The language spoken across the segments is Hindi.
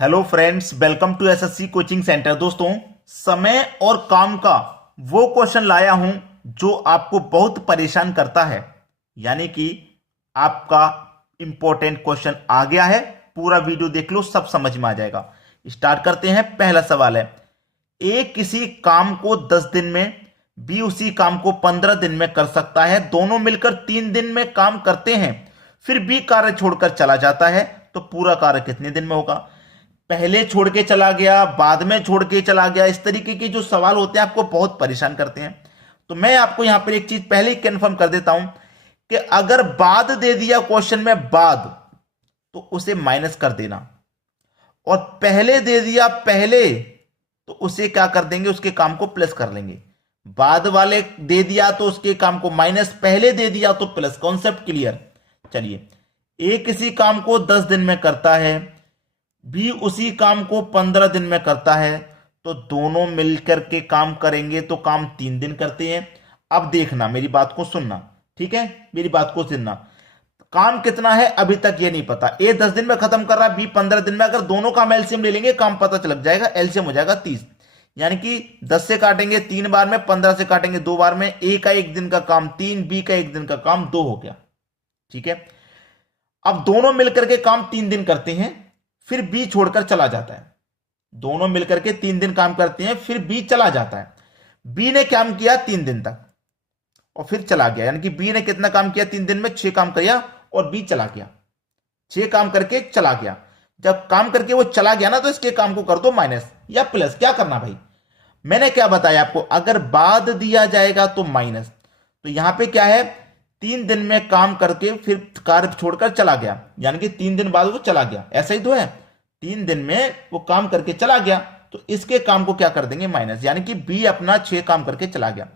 Hello friends, welcome to SSC coaching centre. दोस्तों, समय और काम का वो क्वेश्चन लाया हूं जो आपको बहुत परेशान करता है। यानी कि आपका इंपॉर्टेंट क्वेश्चन आ गया है। पूरा वीडियो देख लो, सब समझ में आ जाएगा। स्टार्ट करते हैं। पहला सवाल है, ए किसी काम को 10 दिन में, बी उसी काम को 15 दिन में कर सकता है। दोनों मिलकर 3 दिन में काम करते हैं, फिर बी कार्य छोड़कर चला जाता है, तो पूरा कार्य कितने दिन में होगा? पहले छोड़ के चला गया, बाद में छोड़ के चला गया, इस तरीके के जो सवाल होते हैं आपको बहुत परेशान करते हैं। तो मैं आपको यहां पर एक चीज पहले ही कंफर्म कर देता हूं कि अगर बाद दे दिया क्वेश्चन में बाद, तो उसे माइनस कर देना, और पहले दे दिया पहले, तो उसे क्या कर देंगे, उसके काम को प्लस कर लेंगे। बाद वाले दे दिया तो उसके काम को माइनस, पहले दे दिया तो प्लस। Concept clear? चलिए, ए किसी काम को 10 दिन में करता है, बी उसी काम को 15 दिन में करता है, तो दोनों मिलकर के काम करेंगे तो काम 3 दिन करते हैं। अब देखना, मेरी बात को सुनना, ठीक है? मेरी बात को सुनना। काम कितना है अभी तक ये नहीं पता। ए 10 दिन में खत्म कर रहा है, बी 15 दिन में। अगर दोनों काम एलसीएम ले लेंगे, काम पता चल जाएगा। एलसीएम हो जाएगा 30, यानी कि 10 से काटेंगे 3 बार में, 15 से काटेंगे 2 बार में। ए का 1 दिन का काम 3, बी का 1 दिन का काम 2 हो गया। ठीक है, अब दोनों मिलकर के काम 3 दिन करते हैं, फिर बी छोड़कर चला जाता है। दोनों मिलकर के 3 दिन काम करते हैं, फिर बी चला जाता है। बी ने काम किया 3 दिन तक और फिर चला गया, यानी कि बी ने कितना काम किया 3 दिन में? 6 काम किया और बी चला गया। 6 काम करके चला गया। जब काम करके वो चला गया ना, तो इसके काम को कर दो माइनस या प्लस। क्या करना भाई, मैंने क्या बताया आपको, अगर बाद दिया जाएगा तो माइनस। तो यहां पे क्या है, 3 दिन में काम करके फिर कार्य छोड़कर चला गया, यानी कि 3 दिन बाद वो चला गया। ऐसा ही तो है, 3 दिन में वो काम करके चला गया, तो इसके काम को क्या कर देंगे, माइनस। यानी कि बी अपना 6 काम करके चला गया।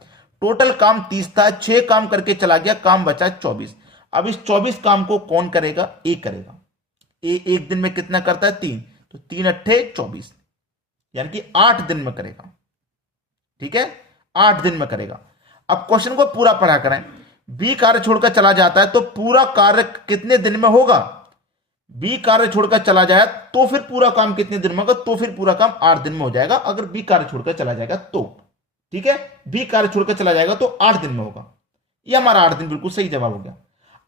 टोटल काम 30 था, 6 काम करके चला गया, काम बचा 24। अब इस 24 काम को कौन करेगा? ए करेगा। ए 1 दिन में कितना करता है? 3, तो 3 अट्ठे 24, यानी कि 8 दिन में करेगा। ठीक है, 8 दिन में करेगा। अब क्वेश्चन को पूरा पढ़ा करें। बी कार्य छोड़कर चला जाता है, तो पूरा कार्य कितने दिन में होगा? बी कार्य छोड़कर चला जाए तो फिर पूरा काम कितने दिन में होगा? तो फिर पूरा काम 8 दिन में हो जाएगा, अगर बी कार्य छोड़कर चला जाएगा तो। ठीक है, बी कार्य छोड़कर चला जाएगा तो 8 दिन में होगा। ये हमारा 8 दिन बिल्कुल सही जवाब हो गया।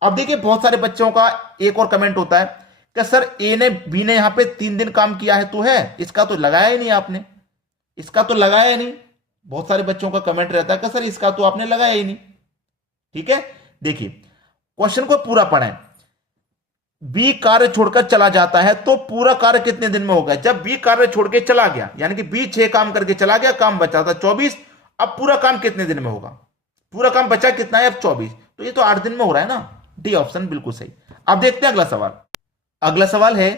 अब देखिए, बहुत सारे बच्चों का एक और कमेंट होता है कि सर ए ने बी ने यहां पे 3 दिन काम किया है, तो है, इसका तो लगाया ही नहीं आपने, इसका तो लगाया ही नहीं। बहुत सारे बच्चों का कमेंट रहता है कि सर इसका तो आपने लगाया ही नहीं। ठीक है, देखिए क्वेश्चन को पूरा पढ़ें। बी कार्य छोड़कर चला जाता है, तो पूरा कार्य कितने दिन में होगा? जब बी कार्य छोड़ के चला गया, यानी कि बी 6 काम करके चला गया, काम बचा था 24। अब पूरा काम कितने दिन में होगा? पूरा काम बचा कितना है? अब 24, तो ये तो 8 दिन में हो रहा है ना। डी ऑप्शन बिल्कुल सही। अब देखते हैं अगला सवाल। अगला सवाल है,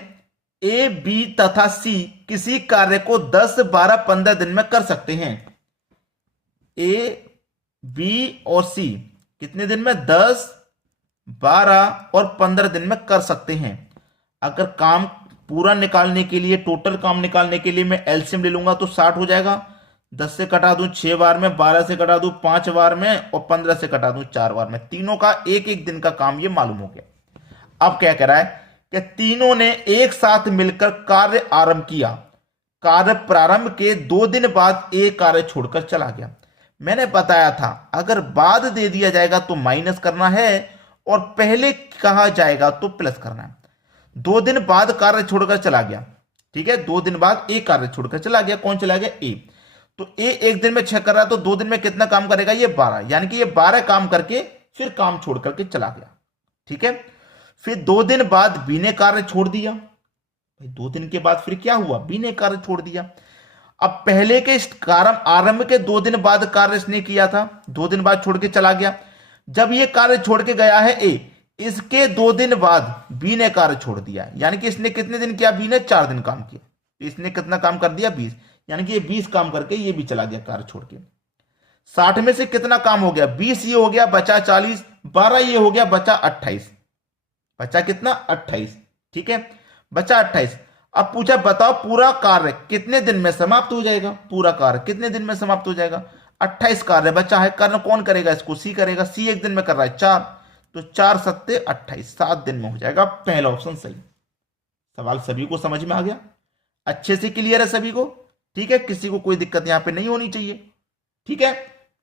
ए बी तथा सी किसी कार्य को 10 12 15 दिन में कर सकते हैं। ए बी और सी कितने दिन में? 10 12 और 15 दिन में कर सकते हैं। अगर काम पूरा निकालने के लिए, टोटल काम निकालने के लिए मैं एलसीएम ले लूंगा तो 60 हो जाएगा। 10 से कटा दूं 6 बार में, 12 से कटा दूं 5 बार में, और 15 से कटा दूं 4 बार में। तीनों का एक एक दिन का काम ये मालूम हो गया। अब क्या कह रहा है कि तीनों ने एक साथ मिलकर कार्य आरंभ किया। कार्य प्रारंभ के 2 दिन बाद एक कार्य छोड़कर चला गया। मैंने बताया था, अगर बाद दे दिया जाएगा तो माइनस करना है, और पहले कहा जाएगा तो प्लस करना है। 2 दिन बाद कार्य छोड़कर चला गया। ठीक है, 2 दिन बाद एक कार्य छोड़कर चला गया। कौन चला गया? ए। तो ए 1 दिन में 6 कर रहा है, तो 2 दिन में कितना काम करेगा? ये 12, यानी कि ये 12 काम करके फिर काम छोड़ करके चला गया। ठीक है, फिर 2 दिन बाद बी ने कार्य छोड़ दिया। भाई 2 दिन के बाद फिर क्या हुआ? बी ने कार्य छोड़ दिया। अब पहले के कार्य आरंभ के 2 दिन बाद कार्य इसने किया था, 2 दिन बाद छोड़ के चला गया। जब ये कार्य छोड़ के गया है ए, इसके 2 दिन बाद बी ने कार्य छोड़ दिया, यानी कि इसने कितने दिन किया? बी ने 4 दिन काम किया, तो इसने कितना काम कर दिया? 20, यानी कि ये 20 काम करके ये भी चला गया कार्य छोड़ के। 60 में से कितना काम हो गया? 20 ये हो गया, बचा 40, 12 ये हो गया, बचा 28। बचा कितना? 28। ठीक है, बचा 28। अब पूछा बताओ पूरा कार्य कितने दिन में समाप्त हो जाएगा? पूरा कार्य कितने दिन में समाप्त हो जाएगा? 28 कार्य बचा है, करना कौन करेगा? इसको सी करेगा। सी 1 दिन में कर रहा है 4, तो 4 सत्ते 28, 7 दिन में हो जाएगा। पहला ऑप्शन सही। सवाल सभी को समझ में आ गया? अच्छे से क्लियर है सभी को? ठीक है, किसी को कोई दिक्कत यहां पे नहीं होनी चाहिए। ठीक है,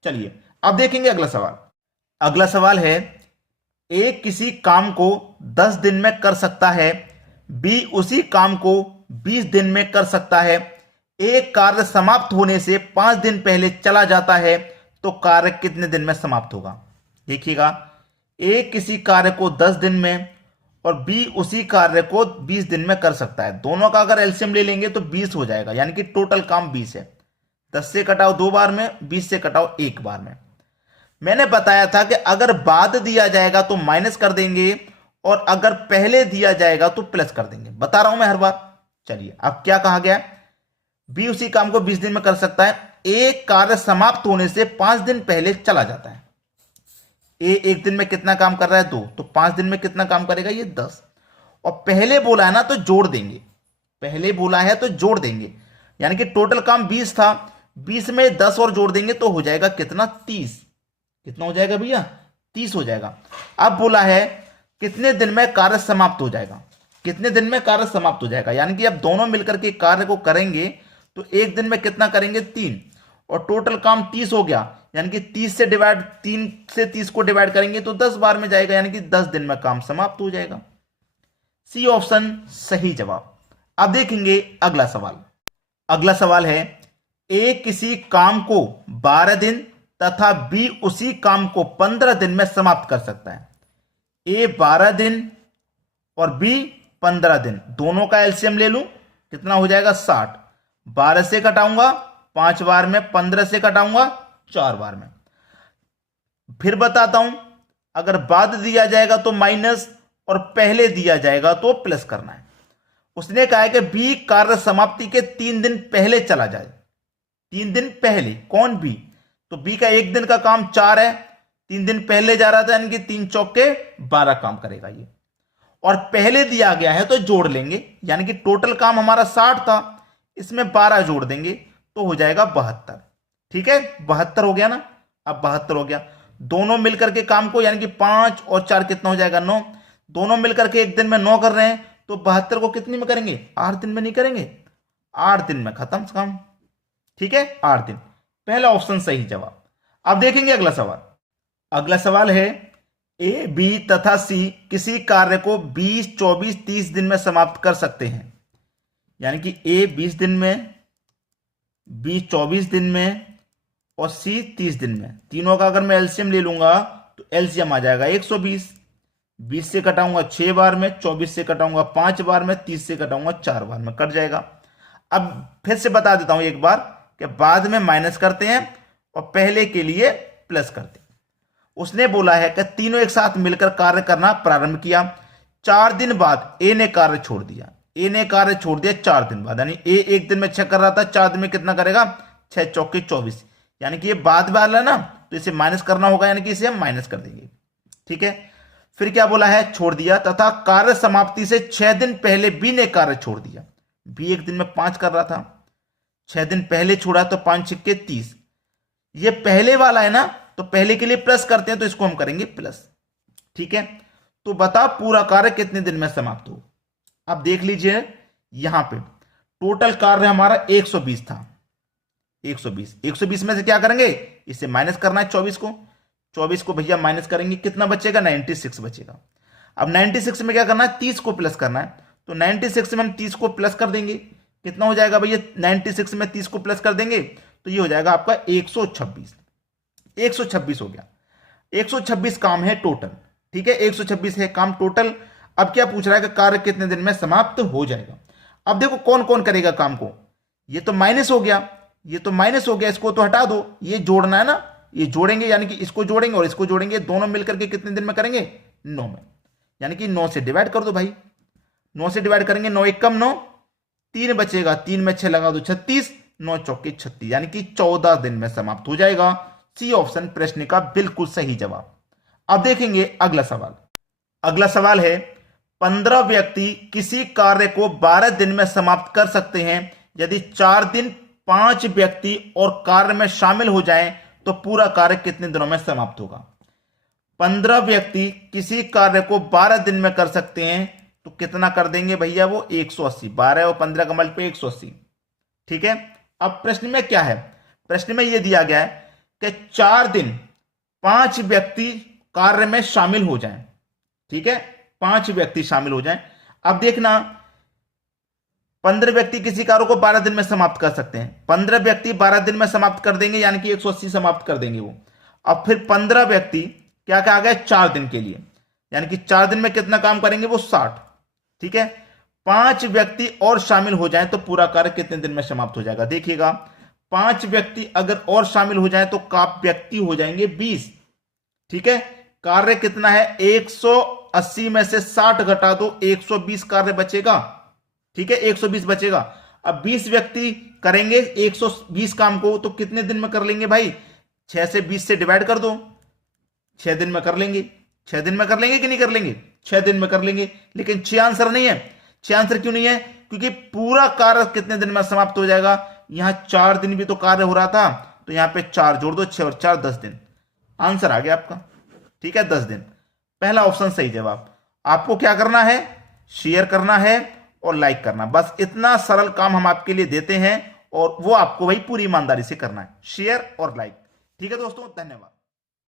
चलिए अब देखेंगे अगला सवाल। अगला सवाल है, ए किसी काम को 10 दिन में कर सकता है, बी उसी काम को 20 दिन में कर सकता है, एक कार्य समाप्त होने से 5 दिन पहले चला जाता है, तो कार्य कितने दिन में समाप्त होगा? देखिएगा, ए किसी कार्य को 10 दिन में और बी उसी कार्य को 20 दिन में कर सकता है। दोनों का अगर एलसीएम ले लेंगे तो 20 हो जाएगा, यानी कि टोटल काम 20 है। 10 से कटाओ 2 बार में, 20 से कटाओ 1 बार में। मैंने बताया था कि अगर बाद दिया जाएगा तो माइनस कर देंगे और अगर पहले दिया जाएगा तो प्लस कर देंगे। बता रहा हूं मैं हर बार। चलिए, अब क्या कहा गया? बी उसी काम को 20 दिन में कर सकता है, एक कार्य समाप्त होने से 5 दिन पहले चला जाता है। ए एक दिन में कितना काम कर रहा है? 2, तो 5 दिन में कितना काम करेगा? ये 10। और पहले बोला है ना तो जोड़ देंगे, पहले बोला है तो जोड़ देंगे, यानी कि टोटल काम 20 था, 20 में 10 और जोड़ देंगे तो हो जाएगा कितना? 30। कितना हो जाएगा भैया? 30 हो जाएगा। अब बोला है कितने दिन में कार्य समाप्त हो जाएगा? कितने दिन में कार्य समाप्त हो जाएगा, यानी कि अब दोनों मिलकर के कार्य को करेंगे तो एक दिन में कितना करेंगे? 3, और टोटल काम 30 हो गया, यानी कि 30 से 30 को डिवाइड करेंगे तो 10 बार में जाएगा, यानी कि 10 दिन में काम समाप्त हो जाएगा। सी ऑप्शन सही जवाब। अब देखेंगे अगला सवाल। अगला सवाल है, ए किसी काम को 12 दिन तथा बी उसी काम को 15 दिन में समाप्त कर सकता है। ए 12 दिन और बी 15 दिन, दोनों का एलसीएम ले लूं, कितना हो जाएगा? 60। 12 से कटाऊंगा 5 बार में, 15 से कटाऊंगा 4 बार में। फिर बताता हूं, अगर बाद दिया जाएगा तो माइनस और पहले दिया जाएगा तो प्लस करना है। उसने कहा है कि बी कार्य समाप्ति के 3 दिन पहले चला जाए। 3 दिन पहले, कौन? बी। तो बी का 1 दिन का काम 4 है, 3 दिन पहले जा रहा था, यानी कि 3 चौके 12 काम करेगा ये। और पहले दिया गया है तो जोड़ लेंगे, यानी कि टोटल काम हमारा 60 था, इसमें 12 जोड़ देंगे तो हो जाएगा 72। ठीक है, 72 हो गया ना? अब 72 हो गया। दोनों मिलकर के काम को, यानी कि 5 और 4 कितना हो जाएगा? 9। दोनों मिलकर के एक दिन में 9 कर रहे हैं, तो 72 को कितनी में करेंगे? 8 दिन में नहीं करेंगे? 8 दिन में खत्म काम। ठीक है, 8 दिन। पहला ऑप्शन सही जवाब। अब देखेंगे अगला सवाल। अगला सवाल है, ए बी तथा सी किसी कार्य को 20, 24, 30 दिन में समाप्त कर सकते हैं, यानी कि ए 20 दिन में, बी 24 दिन में और सी 30 दिन में। तीनों का अगर मैं एलसीएम ले लूंगा तो एलसीएम आ जाएगा 120। 20 से कटाऊंगा 6 बार में, 24 से कटाऊंगा 5 बार में, 30 से कटाऊंगा 4 बार में, कट जाएगा। अब फिर से बता देता हूं एक बार कि बाद में माइनस करते हैं और पहले के लिए प्लस करते हैं। उसने बोला है कि तीनों एक साथ मिलकर कार्य करना प्रारंभ किया। 4 दिन बाद ए ने कार्य छोड़ दिया। ए ने कार्य छोड़ दिया 4 दिन बाद, यानी ए 1 दिन में 6 कर रहा था, 4 दिन में कितना करेगा? 6 चौके 24, यानी कि ये बाद वाला ना, तो इसे माइनस करना होगा, यानी कि इसे हम माइनस कर देंगे। ठीक है, फिर क्या बोला है? छोड़ दिया तथा कार्य समाप्ति से 6 दिन पहले बी ने कार्य छोड़ दिया। बी 1 दिन में 5 कर रहा था, 6 दिन पहले छोड़ा तो 5 छक्के 30। ये पहले वाला है ना, तो पहले के लिए प्लस करते हैं, तो इसको हम करेंगे प्लस। ठीक है, तो बता पूरा कार्य कितने दिन में समाप्त हो? अब देख लीजिए, यहां पे टोटल कार्य हमारा 120 था। 120 में से क्या करेंगे? इसे माइनस करना है 24 को। 24 को भैया माइनस करेंगे, कितना बचेगा? 96 बचेगा। अब 96 में क्या करना है? 30 को प्लस करना है, तो 96 में 30 को प्लस कर देंगे, कितना हो जाएगा भैया? 96 में 30 को प्लस कर देंगे तो ये हो जाएगा आपका 126। 126 हो गया। 126 काम है टोटल। ठीक है, 126 है काम टोटल। अब क्या पूछ रहा है कि कार्य कितने दिन में समाप्त हो जाएगा? अब देखो कौन कौन करेगा काम को। ये तो माइनस हो गया, ये तो माइनस हो गया, इसको तो हटा दो। ये जोड़ना है ना, ये जोड़ेंगे, यानी कि इसको जोड़ेंगे और इसको जोड़ेंगे, दोनों मिलकर के कितने दिन में करेंगे? 9 में, यानी कि 9 से डिवाइड कर दो भाई। 9 से डिवाइड करेंगे, 9 एक कम 9, 3 बचेगा, 3 में 6 लगा दो 36, 9 चौके 36, यानी कि 14 दिन में समाप्त हो जाएगा। सी ऑप्शन प्रश्न का बिल्कुल सही जवाब। अब देखेंगे अगला सवाल। अगला सवाल है, 15 व्यक्ति किसी कार्य को 12 दिन में समाप्त कर सकते हैं। यदि 4 दिन 5 व्यक्ति और कार्य में शामिल हो जाएं तो पूरा कार्य कितने दिनों में समाप्त होगा? 15 व्यक्ति किसी कार्य को 12 दिन में कर सकते हैं तो कितना कर देंगे भैया वो 180। 12 और 15 का मल्टीप्लाई 180। ठीक है, अब प्रश्न में क्या है, प्रश्न में यह दिया गया है कि 4 दिन 5 व्यक्ति कार्य में शामिल हो जाएं। ठीक है, 5 व्यक्ति शामिल हो जाएं। अब देखना, 15 व्यक्ति किसी कार्य को 12 दिन में समाप्त कर सकते हैं। 15 व्यक्ति 12 दिन में समाप्त कर देंगे, यानी कि 180 समाप्त कर देंगे वो। अब फिर 15 व्यक्ति क्या क्या आ गया, 4 दिन के लिए, यानी कि 4 दिन में कितना काम करेंगे वो 60। ठीक है, 5 व्यक्ति और शामिल हो जाएं तो पूरा कार्य कितने दिन में समाप्त हो जाएगा। देखिएगा, 5 व्यक्ति अगर और शामिल हो जाएं तो व्यक्ति हो जाएंगे 20। ठीक है, कार्य कितना है, 180 में से 60 घटा दो, 120 कार्य बचेगा। ठीक है, 120 बचेगा। अब 20 व्यक्ति करेंगे 120 काम को, तो कितने दिन में कर लेंगे भाई, 6 से 20 से डिवाइड कर दो, 6 दिन में कर लेंगे। 6 दिन में कर लेंगे कि नहीं कर लेंगे, 6 दिन में कर लेंगे। लेकिन 6 आंसर नहीं है। 6 आंसर क्यों नहीं है, क्योंकि पूरा कार्य कितने दिन में समाप्त हो जाएगा। यहां 4 दिन भी तो कार्य हो रहा था, तो यहां पे 4 जोड़ दो, 6 और 4 10 दिन। आंसर आ गया आपका। ठीक है, 10 दिन। पहला ऑप्शन सही जवाब। आपको क्या करना है, शेयर करना है और लाइक करना, बस इतना सरल काम हम आपके लिए देते हैं, और वो आपको भाई पूरी ईमानदारी से करना है, शेयर और लाइक। ठीक है दोस्तों, धन्यवाद।